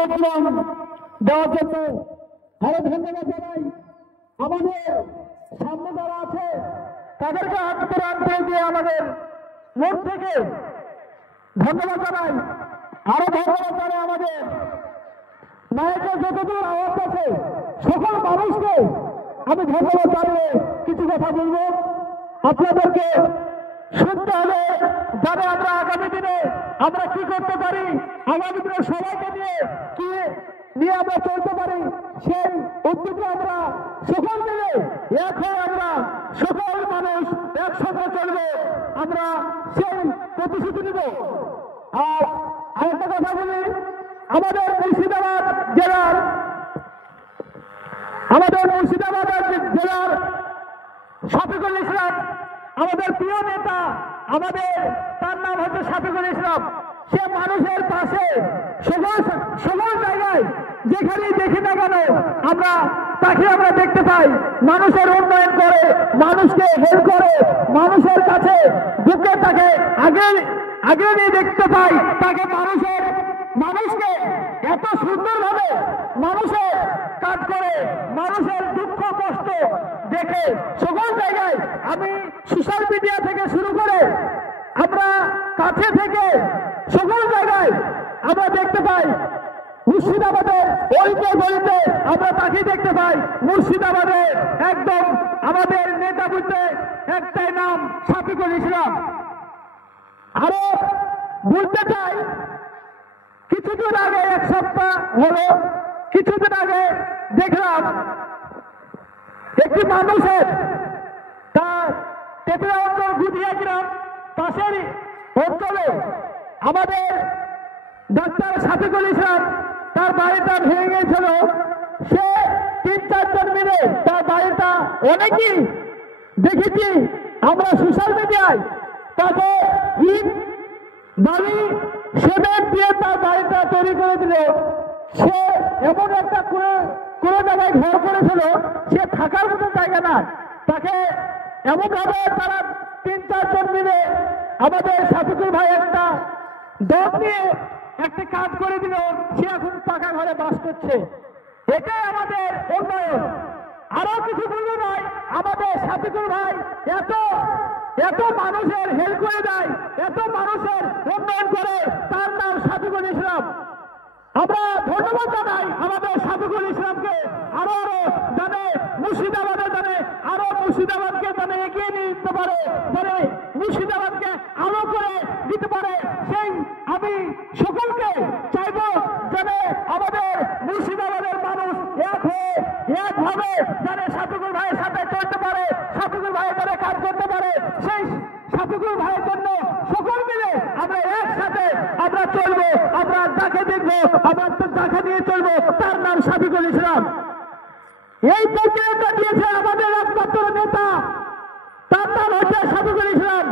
অনুমোদন দেওয়ার জন্য আরো ধন্যবাদ জানাই। আমাদের সামনে যারা আছে তাদেরকে আন্তরান দিয়ে আমাদের মন থেকে ধন্যবাদ জানাই। আরো ধন্যবাদ জানাই আমাদের মায়েদের যতদূর আওয়াজ আছে সকল মানুষকে আমি ধন্যবাদ জানিয়ে কিছু কথা বলবো। আপনাদেরকে শুনতে হবে যাতে আমরা আগামী দিনে আমরা কি করতে পারি, আগামী দিনে সবাইকে নিয়ে আমরা চলতে পারি, সেই উদ্যোগে আমরা সকল মিলে এক হয়ে আমরা সকল মানুষ একসঙ্গে চলবে, আমরা সেই প্রতিশ্রুতি নিব। আর আরেকটা কথা বলি, আমাদের মুর্শিদাবাদ জেলার শফিকুল ইসলাম আমাদের প্রিয় নেতা, তার নাম হচ্ছে শফিকুল ইসলাম। সে মানুষের পাশে সকল জায়গায় যেখানেই দেখি না কেন আমরা দেখতে পাই মানুষের উন্নয়ন করে, মানুষকে হেল্প করে, মানুষের কাছে বুকে তাকে আগে নিয়ে দেখতে পাই, তাকে মানুষকে এত সুন্দরভাবে মানুষের কাজ করে, মানুষের দুঃখ কষ্ট দেখে সকল জায়গায় আমি সোশ্যাল মিডিয়া থেকে শুরু করে আমরা কাছে থেকে সকল জায়গায় আমরা দেখতে পাই। মুর্শিদাবাদের অলিতে গলিতে আমরা তাকে দেখতে পাই। মুর্শিদাবাদে একদম আমাদের নেতা বলতে একটাই নাম শফিকুল ইসলাম। আরো বলতে চাই, কিছুদিন আগে এক সপ্তাহ হলো, কিছুদিন আগে দেখলাম একটি মানুষের তার তেতুয়া অঞ্চল গুদিয়া গ্রাম পাশের অঞ্চলে আমাদের ডাক্তার শফিকুল ইসলাম তার বাড়িটা ভেঙে গিয়েছিল। সে 3-4 জন মিলে তার বাড়িটা অনেকেই দেখেছি আমরা সোশ্যাল মিডিয়ায়, তাকে ইট বালি সিমেন্ট দিয়ে তার বাড়িটা তৈরি করে দিল। সে এমন একটা কোনো জায়গায় ঘর করেছিল, সে থাকার মতো জায়গা না, তাকে এমনভাবে তারা 3-4 জন মিলে আমাদের শফিকুল ভাই একটা দল নিয়ে একটা কাজ করে দিল। সে এখন পাকা ঘরে বাস করছে। এটাই আমাদের উন্নয়ন। আরো কিছু বলবো নয়, আমাদের শফিকুল ভাই এত মানুষের হেল্প করে দেয়, এত মানুষের উন্নয়ন করে, তার নাম শফিকুল ইসলাম। আমরা ধন্যবাদ জানাই আমাদের শফিকুল ইসলামকে। আরো জানে মুর্শিদাবাদকে এগিয়ে নিয়ে যেতে পারে, মুর্শিদাবাদকে আলো করে দিতে পারে, সেই আমি সকলকে চাইব যাতে আমাদের মুর্শিদাবাদের মানুষ একভাবে যাতে শফিকুল ভাইয়ের সাথে চলতে পারে, শফিকুল ভাইয়ের যাতে কাজ করতে পারে, সেই শফিকুল ভাইয়ের জন্য সকল মিলে আমরা একসাথে আমরা চলবো, আমরা যাকে দেখবো আমরা যাকে নিয়ে চলবো, তার নাম শফিকুল ইসলাম। এই প্রক্রিয়াটা দিয়েছে আমাদের একমাত্র নেতা, তার নাম হচ্ছে শফিকুল ইসলাম।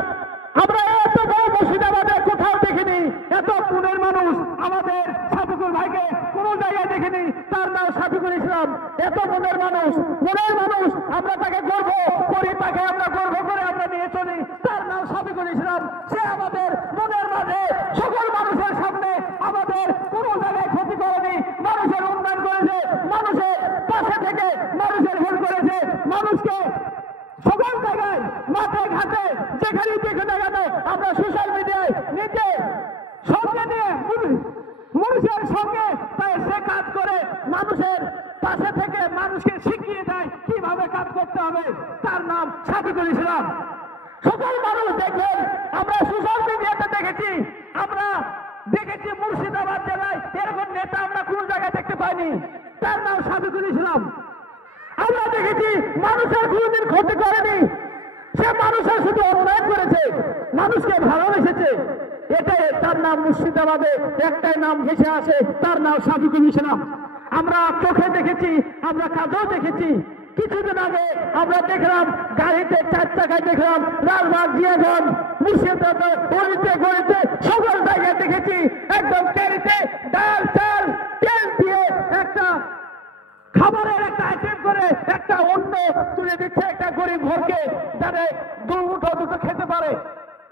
আমরা এত বড় মুর্শিদাবাদে কোথাও দেখিনি, এত পুনের মানুষ আমাদের শফিকুল ভাইকে কোন জায়গায় দেখিনি, তার নাম শফিকুল ইসলাম। এত মনের মানুষ আমরা তাকে গর্ব করি, তাকে আমরা গর্ব করে আমরা নিয়ে চলি, তার নাম শফিকুল ইসলাম। সে আমাদের মনের মাঝে সকল মানুষের সামনে আমাদের কোন জায়গায় ক্ষতি করেনি, মানুষের উন্নয়ন করেছে, মানুষের পাশে থেকে মানুষের হেল্প করেছে, মানুষকে সকল জায়গায় মাঠে ঘাটে যেখানে দেখে দেখানো আমরা সোশ্যাল মিডিয়ায় নিজে সঙ্গে নিয়ে মানুষের সঙ্গে তাই সে কাজ করে, মানুষের পাশে থেকে মানুষকে শিখিয়ে দেয় কিভাবে কাজ করতে হবে, তার নাম শফিকুল ইসলাম। সকল মানুষ দেখেন, আমরা সোশ্যাল মিডিয়াতে দেখেছি মুর্শিদাবাদ জেলায় এরকম নেতা আমরা কোন জায়গায় দেখতে পাইনি, তার নাম শফিকুল ইসলাম। আমরা দেখেছি মানুষের কোনদিন ক্ষতি করেনি, সে মানুষের শুধু উন্নয়ন করেছে, মানুষকে ভালোবেসেছে। এটাই তার নাম। মুর্শিদাবাদে একটাই নাম ভেসে আসে, তার নাম শফিকুল ইসলাম। আমরা চোখে দেখেছি, আমরা কাঁধেও দেখেছি। কিছুদিন আগে আমরা দেখলাম গাড়িতে 4 চাকায় দেখলাম লালবাগ জিয়াগঞ্জ মুর্শিদাবাদ গলিতে সকল জায়গায় দেখেছি একদম ক্যারিতে ডাল চাল তেল দিয়ে একটা খাবারের একটা আইটেম করে একটা অন্য তুলে দিচ্ছে একটা গরিব ঘরকে, যাতে দুটো খেতে পারে।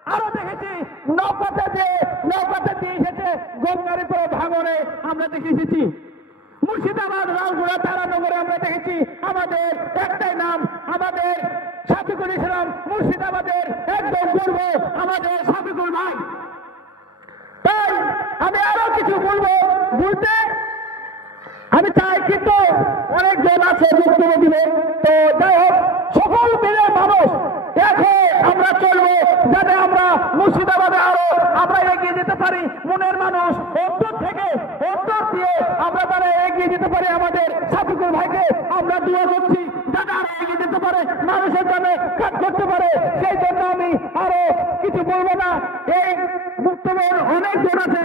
আরো দেখেছি নৌকাতে দিয়ে এসেছে গঙ্গারিপুরে ভাঙনে আমরা দেখে এসেছি। মুর্শিদাবাদ রামপুরা তারানগরে আমরা দেখেছি আমাদের একটাই নাম, আমাদের শফিকুল ইসলাম, মুর্শিদাবাদের একদম গর্ব আমাদের শফিকুল ভাই। তাই আমি আরো কিছু বলতে আমি চাই, কিন্তু অনেকজন আছে বক্তব্য দিবে। তো যাই হোক, সকল মিলে মানুষ দেখে আমরা চলবো, যাতে আমরা মুর্শিদাবাদে আরো আমরা এগিয়ে যেতে পারি। মনের মানুষ অন্তর দিয়ে আমরা তারা এগিয়ে যেতে পারি। আমাদের শফিকুল ভাইকে আমরা দোয়া করছি যাতে আরো এগিয়ে যেতে পারে, মানুষের জন্য কাজ করতে পারে। সেই জন্য আমি আরো কিছু বলবো না। এই বক্তব্যের অনেকজন আছে।